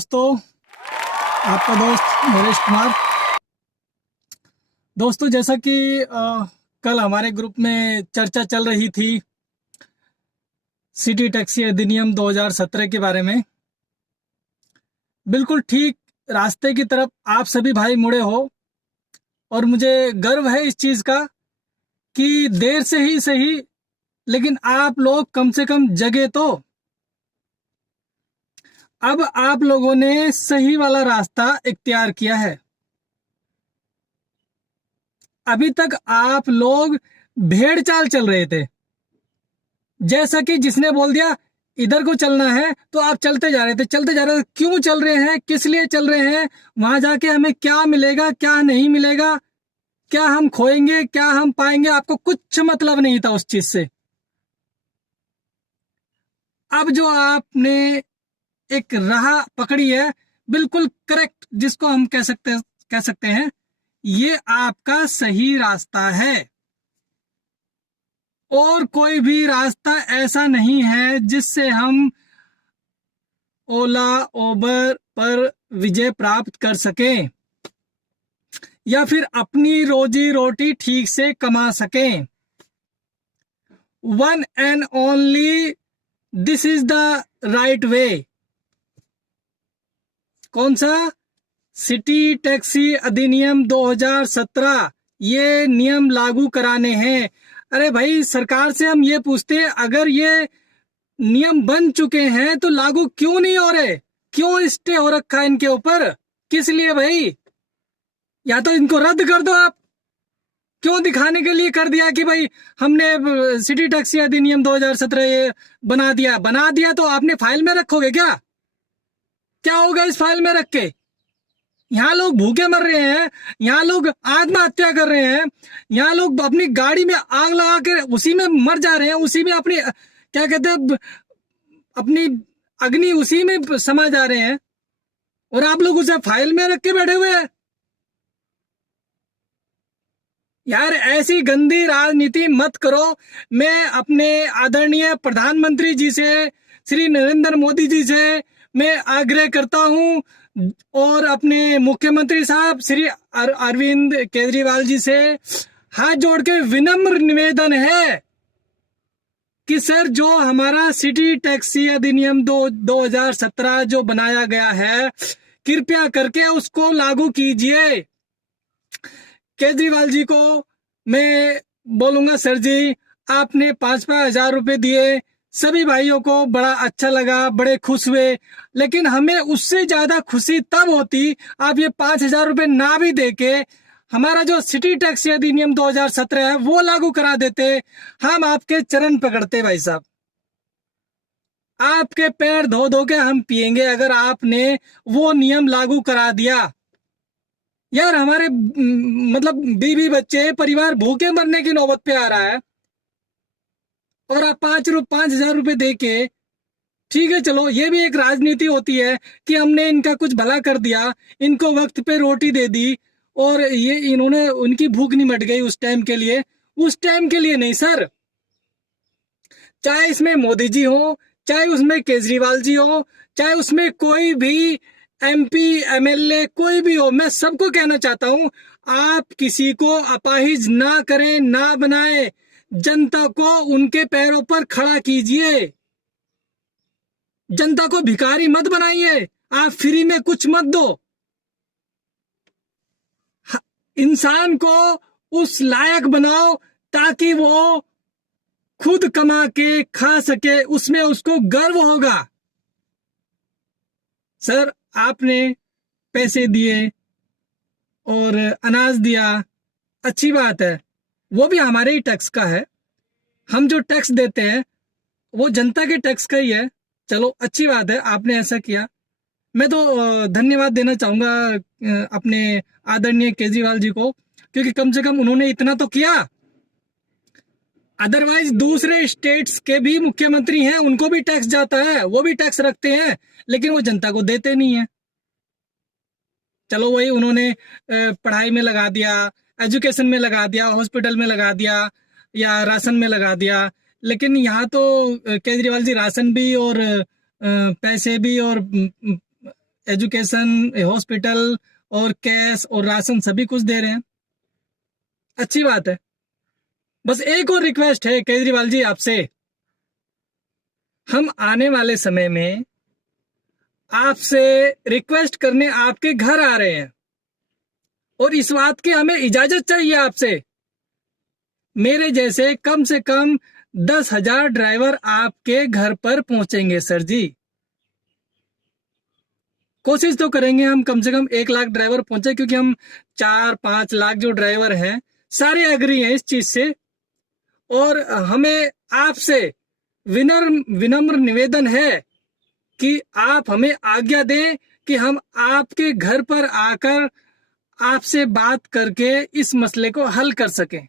दोस्तों, आपका दोस्त नरेश कुमार। दोस्तों, जैसा कि कल हमारे ग्रुप में चर्चा चल रही थी सिटी टैक्सी अधिनियम 2017 के बारे में, बिल्कुल ठीक रास्ते की तरफ आप सभी भाई मुड़े हो और मुझे गर्व है इस चीज़ का कि देर से ही सही, लेकिन आप लोग कम से कम जगे तो। अब आप लोगों ने सही वाला रास्ता इख्तियार किया है। अभी तक आप लोग भेड़ चाल चल रहे थे, जैसा कि जिसने बोल दिया इधर को चलना है तो आप चलते जा रहे थे, चलते जा रहे थे। क्यों चल रहे हैं, किस लिए चल रहे हैं, वहां जाके हमें क्या मिलेगा, क्या नहीं मिलेगा, क्या हम खोएंगे, क्या हम पाएंगे, आपको कुछ मतलब नहीं था उस चीज से। अब जो आपने एक राह पकड़ी है, बिल्कुल करेक्ट, जिसको हम कह सकते हैं ये आपका सही रास्ता है। और कोई भी रास्ता ऐसा नहीं है जिससे हम ओला उबर पर विजय प्राप्त कर सकें या फिर अपनी रोजी रोटी ठीक से कमा सकें। One and only this is the right way. कौन सा? सिटी टैक्सी अधिनियम 2017, ये नियम लागू कराने हैं। अरे भाई, सरकार से हम ये पूछते हैं, अगर ये नियम बन चुके हैं तो लागू क्यों नहीं हो रहे? क्यों स्टे हो रखा है इनके ऊपर? किस लिए भाई? या तो इनको रद्द कर दो आप। क्यों दिखाने के लिए कर दिया कि भाई हमने सिटी टैक्सी अधिनियम 2017 ये बना दिया तो आपने फाइल में रखोगे क्या? क्या होगा इस फाइल में रख के? यहाँ लोग भूखे मर रहे हैं, यहाँ लोग आत्महत्या कर रहे हैं, यहाँ लोग अपनी गाड़ी में आग लगा के उसी में मर जा रहे हैं, उसी में अपनी क्या कहते हैं, अपनी अग्नि उसी में समा जा रहे हैं, और आप लोग उसे फाइल में रख के बैठे हुए हैं। यार, ऐसी गंदी राजनीति मत करो। मैं अपने आदरणीय प्रधानमंत्री जी से, श्री नरेंद्र मोदी जी से मैं आग्रह करता हूं, और अपने मुख्यमंत्री साहब श्री अरविंद केजरीवाल जी से हाथ जोड़ के विनम्र निवेदन है कि सर, जो हमारा सिटी टैक्सी अधिनियम 2017 जो बनाया गया है, कृपया करके उसको लागू कीजिए। केजरीवाल जी को मैं बोलूंगा, सर जी, आपने 5-5 हजार रुपए दिए, सभी भाइयों को बड़ा अच्छा लगा, बड़े खुश हुए, लेकिन हमें उससे ज्यादा खुशी तब होती आप ये 5,000 रुपए ना भी देके हमारा जो सिटी टैक्सी अधिनियम 2017 है वो लागू करा देते। हम आपके चरण पकड़ते भाई साहब, आपके पैर धो धो के हम पिएंगे अगर आपने वो नियम लागू करा दिया। यार, हमारे मतलब बीवी बच्चे परिवार भूखे मरने की नौबत पे आ रहा है, और आप 5,000 रुपए दे के, ठीक है चलो, ये भी एक राजनीति होती है कि हमने इनका कुछ भला कर दिया, इनको वक्त पे रोटी दे दी, और ये इन्होंने उनकी भूख नहीं मिट गई उस टाइम के लिए। उस टाइम के लिए नहीं सर, चाहे इसमें मोदी जी हो, चाहे उसमें केजरीवाल जी हो, चाहे उसमें कोई भी एमपी एमएलए कोई भी हो, मैं सबको कहना चाहता हूं, आप किसी को अपाहिज ना करें, ना बनाए, जनता को उनके पैरों पर खड़ा कीजिए। जनता को भिखारी मत बनाइए, आप फ्री में कुछ मत दो। इंसान को उस लायक बनाओ ताकि वो खुद कमा के खा सके, उसमें उसको गर्व होगा। सर, आपने पैसे दिए और अनाज दिया, अच्छी बात है, वो भी हमारे ही टैक्स का है। हम जो टैक्स देते हैं वो जनता के टैक्स का ही है। चलो, अच्छी बात है, आपने ऐसा किया। मैं तो धन्यवाद देना चाहूंगा अपने आदरणीय केजरीवाल जी को, क्योंकि कम से कम उन्होंने इतना तो किया। अदरवाइज दूसरे स्टेट्स के भी मुख्यमंत्री हैं, उनको भी टैक्स जाता है, वो भी टैक्स रखते हैं, लेकिन वो जनता को देते नहीं है। चलो, वही उन्होंने पढ़ाई में लगा दिया, एजुकेशन में लगा दिया, हॉस्पिटल में लगा दिया, या राशन में लगा दिया, लेकिन यहाँ तो केजरीवाल जी राशन भी और पैसे भी और एजुकेशन, हॉस्पिटल और कैश और राशन सभी कुछ दे रहे हैं, अच्छी बात है। बस एक और रिक्वेस्ट है केजरीवाल जी आपसे, हम आने वाले समय में आपसे रिक्वेस्ट करने आपके घर आ रहे हैं और इस बात की हमें इजाजत चाहिए आपसे। मेरे जैसे कम से कम 10,000 ड्राइवर आपके घर पर पहुंचेंगे सर जी। कोशिश तो करेंगे हम कम से कम 1 लाख ड्राइवर पहुंचे, क्योंकि हम 4-5 लाख जो ड्राइवर हैं सारे एग्री हैं इस चीज से। और हमें आपसे विनम्र निवेदन है कि आप हमें आज्ञा दें कि हम आपके घर पर आकर आपसे बात करके इस मसले को हल कर सकें।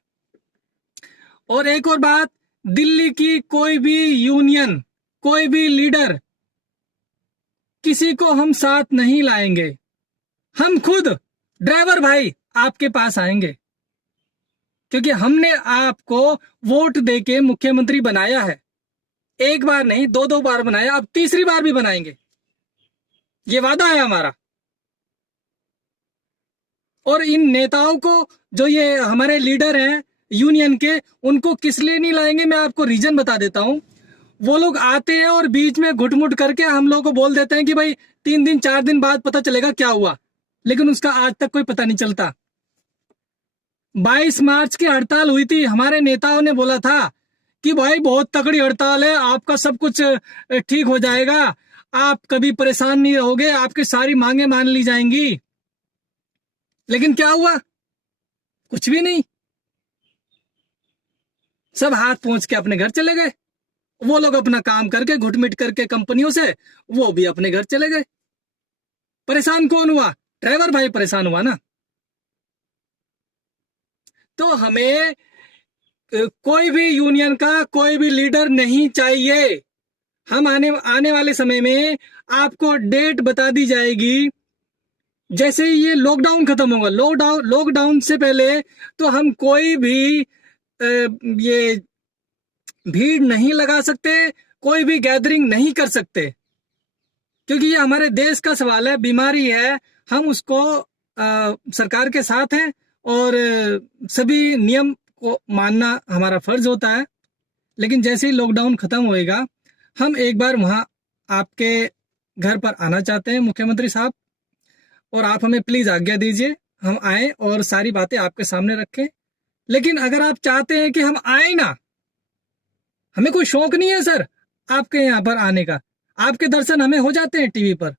और एक और बात, दिल्ली की कोई भी यूनियन, कोई भी लीडर, किसी को हम साथ नहीं लाएंगे। हम खुद ड्राइवर भाई आपके पास आएंगे, क्योंकि हमने आपको वोट देके मुख्यमंत्री बनाया है। एक बार नहीं, 2-2 बार बनाया, अब तीसरी बार भी बनाएंगे, ये वादा है हमारा। और इन नेताओं को, जो ये हमारे लीडर हैं यूनियन के, उनको किस लिए नहीं लाएंगे, मैं आपको रीजन बता देता हूं। वो लोग आते हैं और बीच में घुटमुट करके हम लोगों को बोल देते हैं कि भाई 3 दिन 4 दिन बाद पता चलेगा क्या हुआ, लेकिन उसका आज तक कोई पता नहीं चलता। 22 मार्च की हड़ताल हुई थी, हमारे नेताओं ने बोला था कि भाई बहुत तगड़ी हड़ताल है, आपका सब कुछ ठीक हो जाएगा, आप कभी परेशान नहीं रहोगे, आपकी सारी मांगे मान ली जाएंगी। लेकिन क्या हुआ? कुछ भी नहीं। सब हाथ पहुंच के अपने घर चले गए। वो लोग अपना काम करके घुटमिट करके कंपनियों से, वो भी अपने घर चले गए। परेशान कौन हुआ? ड्राइवर भाई परेशान हुआ ना। तो हमें कोई भी यूनियन का कोई भी लीडर नहीं चाहिए। हम आने वाले समय में आपको डेट बता दी जाएगी, जैसे ही ये लॉकडाउन खत्म होगा। लॉकडाउन से पहले तो हम कोई भी ये भीड़ नहीं लगा सकते, कोई भी गैदरिंग नहीं कर सकते, क्योंकि ये हमारे देश का सवाल है, बीमारी है। हम उसको सरकार के साथ हैं और सभी नियम को मानना हमारा फर्ज होता है। लेकिन जैसे ही लॉकडाउन खत्म होएगा, हम एक बार वहां आपके घर पर आना चाहते हैं मुख्यमंत्री साहब, और आप हमें प्लीज आज्ञा दीजिए, हम आए और सारी बातें आपके सामने रखें। लेकिन अगर आप चाहते हैं कि हम आए ना, हमें कोई शौक नहीं है सर आपके यहाँ पर आने का, आपके दर्शन हमें हो जाते हैं टीवी पर,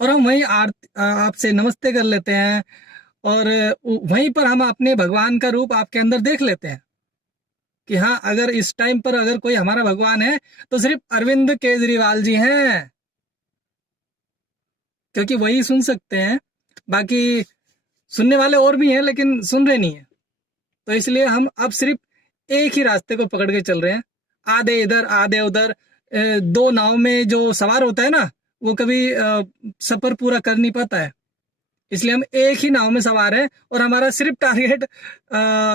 और हम वहीं आपसे नमस्ते कर लेते हैं, और वहीं पर हम अपने भगवान का रूप आपके अंदर देख लेते हैं कि हाँ, अगर इस टाइम पर अगर कोई हमारा भगवान है तो सिर्फ अरविंद केजरीवाल जी हैं, क्योंकि वही सुन सकते हैं। बाकी सुनने वाले और भी हैं, लेकिन सुन रहे नहीं है। तो इसलिए हम अब सिर्फ एक ही रास्ते को पकड़ के चल रहे हैं, आधे इधर आधे उधर। 2 नाव में जो सवार होता है ना, वो कभी सफर पूरा कर नहीं पाता है। इसलिए हम एक ही नाव में सवार हैं, और हमारा सिर्फ टारगेट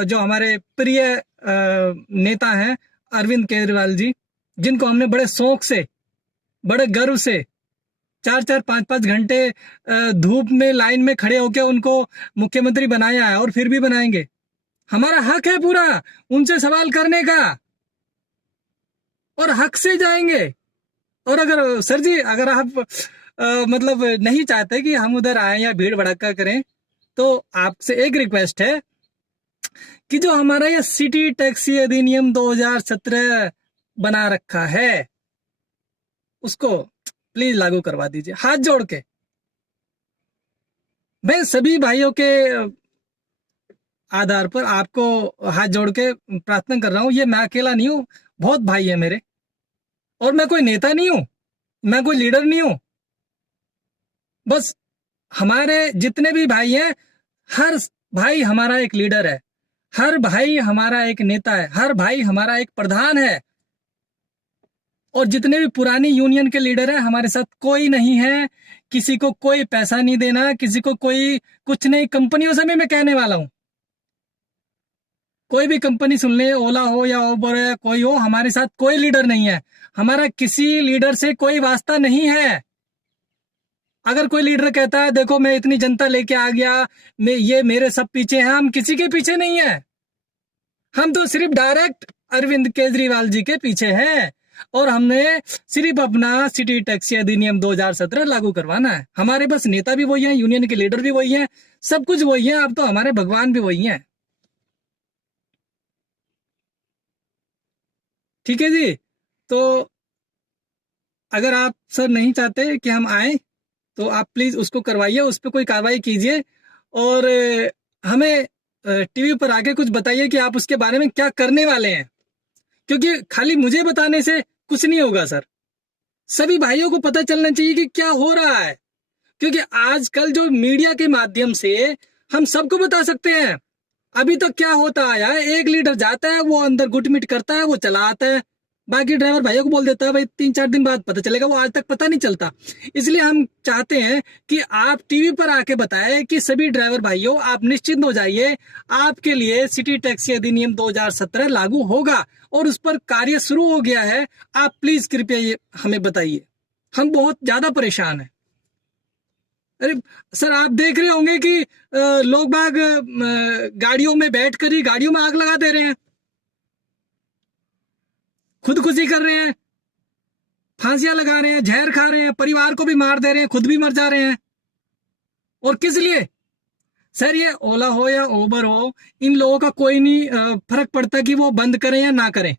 जो हमारे प्रिय नेता हैं अरविंद केजरीवाल जी, जिनको हमने बड़े शौक से, बड़े गर्व से 4-4, 5-5 घंटे धूप में लाइन में खड़े होकर उनको मुख्यमंत्री बनाया है, और फिर भी बनाएंगे। हमारा हक है पूरा उनसे सवाल करने का, और हक से जाएंगे। और अगर सर जी, अगर आप मतलब नहीं चाहते कि हम उधर आए या भीड़ भड़का करें, तो आपसे एक रिक्वेस्ट है कि जो हमारा ये सिटी टैक्सी अधिनियम 2017 बना रखा है, उसको प्लीज लागू करवा दीजिए, हाथ जोड़ के। मैं सभी भाइयों के आधार पर आपको हाथ जोड़ के प्रार्थना कर रहा हूं। ये मैं अकेला नहीं हूं, बहुत भाई है मेरे, और मैं कोई नेता नहीं हूं, मैं कोई लीडर नहीं हूं। बस हमारे जितने भी भाई हैं, हर भाई हमारा एक लीडर है, हर भाई हमारा एक नेता है, हर भाई हमारा एक प्रधान है। और जितने भी पुरानी यूनियन के लीडर हैं, हमारे साथ कोई नहीं है, किसी को कोई पैसा नहीं देना, किसी को कोई कुछ नहीं। कंपनियों से भी मैं कहने वाला हूं, कोई भी कंपनी सुन ले, ओला हो या उबर है, कोई हो, हमारे साथ कोई लीडर नहीं है, हमारा किसी लीडर से कोई वास्ता नहीं है। अगर कोई लीडर कहता है देखो मैं इतनी जनता लेके आ गया, मैं ये मेरे सब पीछे हैं, हम किसी के पीछे नहीं है। हम तो सिर्फ डायरेक्ट अरविंद केजरीवाल जी के पीछे हैं और हमने सिर्फ अपना सिटी टैक्सी अधिनियम 2017 लागू करवाना है। हमारे बस नेता भी वही हैं, यूनियन के लीडर भी वही हैं, सब कुछ वही है। अब तो हमारे भगवान भी वही हैं। ठीक है जी। तो अगर आप सर नहीं चाहते कि हम आए तो आप प्लीज उसको करवाइए, उस पर कोई कार्रवाई कीजिए और हमें टीवी पर आके कुछ बताइए कि आप उसके बारे में क्या करने वाले हैं, क्योंकि खाली मुझे बताने से कुछ नहीं होगा सर। सभी भाइयों को पता चलना चाहिए कि क्या हो रहा है, क्योंकि आजकल जो मीडिया के माध्यम से हम सबको बता सकते हैं। अभी तक क्या होता आया है, एक लीडर जाता है, वो अंदर गुटमिट करता है, वो चला आता है, बाकी ड्राइवर भाइयों को बोल देता है भाई 3-4 दिन बाद पता चलेगा, वो आज तक पता नहीं चलता। इसलिए हम चाहते हैं कि आप टीवी पर आके बताएं कि सभी ड्राइवर भाइयों आप निश्चिंत हो जाइए, आपके लिए सिटी टैक्सी अधिनियम 2017 लागू होगा और उस पर कार्य शुरू हो गया है। आप प्लीज कृपया ये हमें बताइए, हम बहुत ज्यादा परेशान हैं। अरे सर आप देख रहे होंगे कि लोग बाग गाड़ियों में बैठकर ही गाड़ियों में आग लगा दे रहे हैं, खुदकुशी कर रहे हैं, फांसियां लगा रहे हैं, जहर खा रहे हैं, परिवार को भी मार दे रहे हैं, खुद भी मर जा रहे हैं। और किस लिए सर? ये ओला हो या उबर हो, इन लोगों का कोई नहीं फर्क पड़ता कि वो बंद करें या ना करें,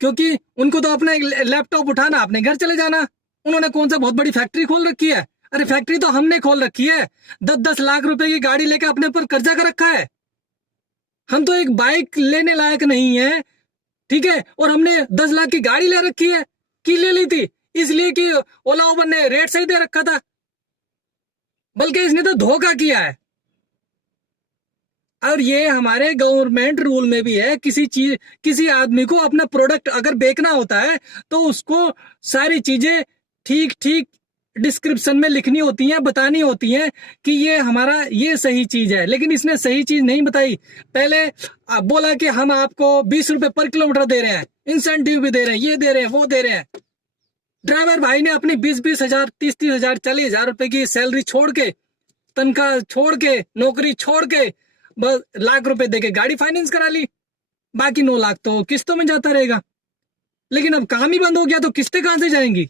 क्योंकि उनको तो अपना लैपटॉप उठाना, अपने घर चले जाना। उन्होंने कौन सा बहुत बड़ी फैक्ट्री खोल रखी है? अरे फैक्ट्री तो हमने खोल रखी है, 10-10 लाख रुपए की गाड़ी लेके अपने ऊपर कर्जा कर रखा है। हम तो एक बाइक लेने लायक नहीं है, ठीक है, और हमने 10 लाख की गाड़ी ले रखी है। की ले ली थी इसलिए कि ओला उबर ने रेट सही दे रखा था, बल्कि इसने तो धोखा किया है। और ये हमारे गवर्नमेंट रूल में भी है, किसी आदमी को अपना प्रोडक्ट अगर बेचना होता है तो उसको सारी चीजें ठीक ठीक डिस्क्रिप्शन में लिखनी होती हैं, बतानी होती हैं कि ये हमारा ये सही चीज है। लेकिन इसने सही चीज नहीं बताई। पहले बोला कि हम आपको 20 रुपए पर किलोमीटर दे रहे हैं, इंसेंटिव भी दे रहे हैं, ये दे रहे हैं, वो दे रहे हैं। ड्राइवर भाई ने अपनी 20-20 हजार, 30-30 हजार, 40,000 रुपए की सैलरी छोड़ के, तनख्वाह छोड़ के, नौकरी छोड़ के, बस लाख रुपए देके गाड़ी फाइनेंस करा ली, बाकी 9 लाख तो किस्तों में जाता रहेगा। लेकिन अब काम ही बंद हो गया तो किस्तें कहां से जाएंगी?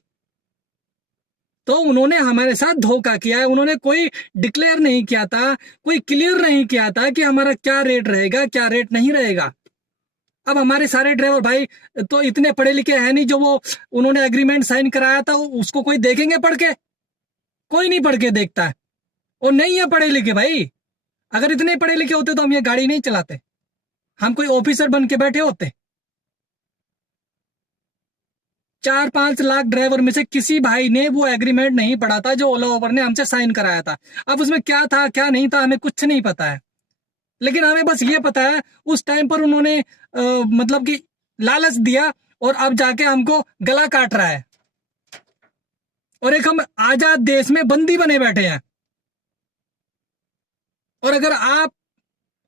तो उन्होंने हमारे साथ धोखा किया है। उन्होंने कोई डिक्लेयर नहीं किया था, कोई क्लियर नहीं किया था कि हमारा क्या रेट रहेगा, क्या रेट नहीं रहेगा। अब हमारे सारे ड्राइवर भाई तो इतने पढ़े लिखे हैं नहीं, जो वो उन्होंने एग्रीमेंट साइन कराया था उसको कोई देखेंगे पढ़ के? कोई नहीं पढ़ के देखता है, और नहीं है पढ़े लिखे भाई। अगर इतने पढ़े लिखे होते तो हम ये गाड़ी नहीं चलाते, हम कोई ऑफिसर बन के बैठे होते। 4-5 लाख ड्राइवर में से किसी भाई ने वो एग्रीमेंट नहीं पढ़ा था जो ओला उबर ने हमसे साइन कराया था। अब उसमें क्या था क्या नहीं था हमें कुछ नहीं पता है, लेकिन हमें बस ये पता है उस टाइम पर उन्होंने मतलब कि लालच दिया और अब जाके हमको गला काट रहा है, और एक हम आजाद देश में बंदी बने बैठे हैं। और अगर आप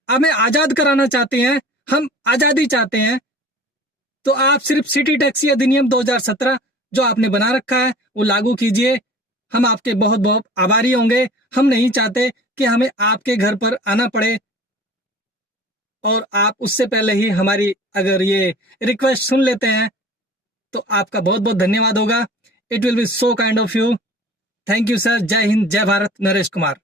हमें आजाद कराना चाहते हैं, हम आजादी चाहते हैं, तो आप सिर्फ सिटी टैक्सी अधिनियम 2017 जो आपने बना रखा है वो लागू कीजिए। हम आपके बहुत बहुत आभारी होंगे। हम नहीं चाहते कि हमें आपके घर पर आना पड़े, और आप उससे पहले ही हमारी अगर ये रिक्वेस्ट सुन लेते हैं तो आपका बहुत बहुत धन्यवाद होगा। It will be so kind of you. Thank you sir. जय हिंद, जय भारत। नरेश कुमार।